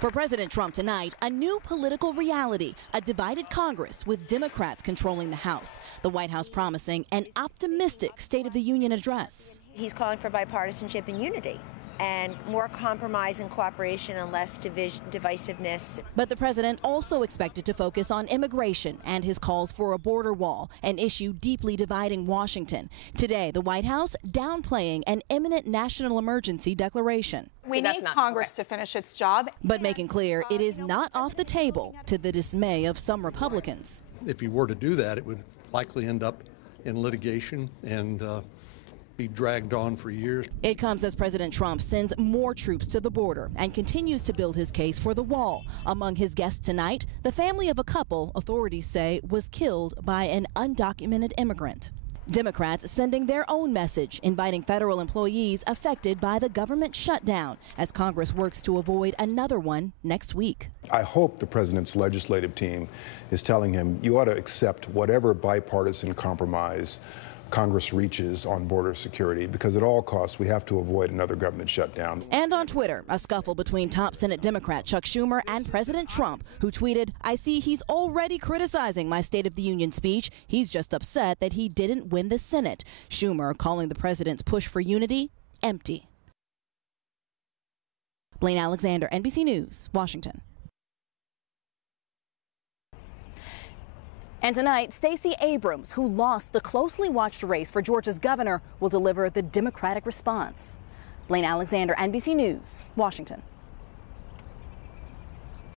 For President Trump tonight, a new political reality, a divided Congress with Democrats controlling the House. The White House promising an optimistic State of the Union address. He's calling for bipartisanship and unity and more compromise and cooperation and less divisiveness. But the president also expected to focus on immigration and his calls for a border wall, an issue deeply dividing Washington. Today, the White House downplaying an imminent national emergency declaration. We need Congress to finish its job. But making clear it is not off the table, to the dismay of some Republicans. If he were to do that, it would likely end up in litigation and be dragged on for years. It comes as President Trump sends more troops to the border and continues to build his case for the wall. Among his guests tonight, the family of a couple authorities say was killed by an undocumented immigrant. Democrats sending their own message, inviting federal employees affected by the government shutdown as Congress works to avoid another one next week. I hope the president's legislative team is telling him you ought to accept whatever bipartisan compromise Congress reaches on border security, because at all costs we have to avoid another government shutdown. And on Twitter, a scuffle between top Senate Democrat Chuck Schumer and President Trump, who tweeted, "I see he's already criticizing my State of the Union speech. He's just upset that he didn't win the Senate." Schumer calling the president's push for unity empty. Blaine Alexander, NBC News, Washington. And tonight, Stacey Abrams, who lost the closely watched race for Georgia's governor, will deliver the Democratic response. Blaine Alexander, NBC News, Washington.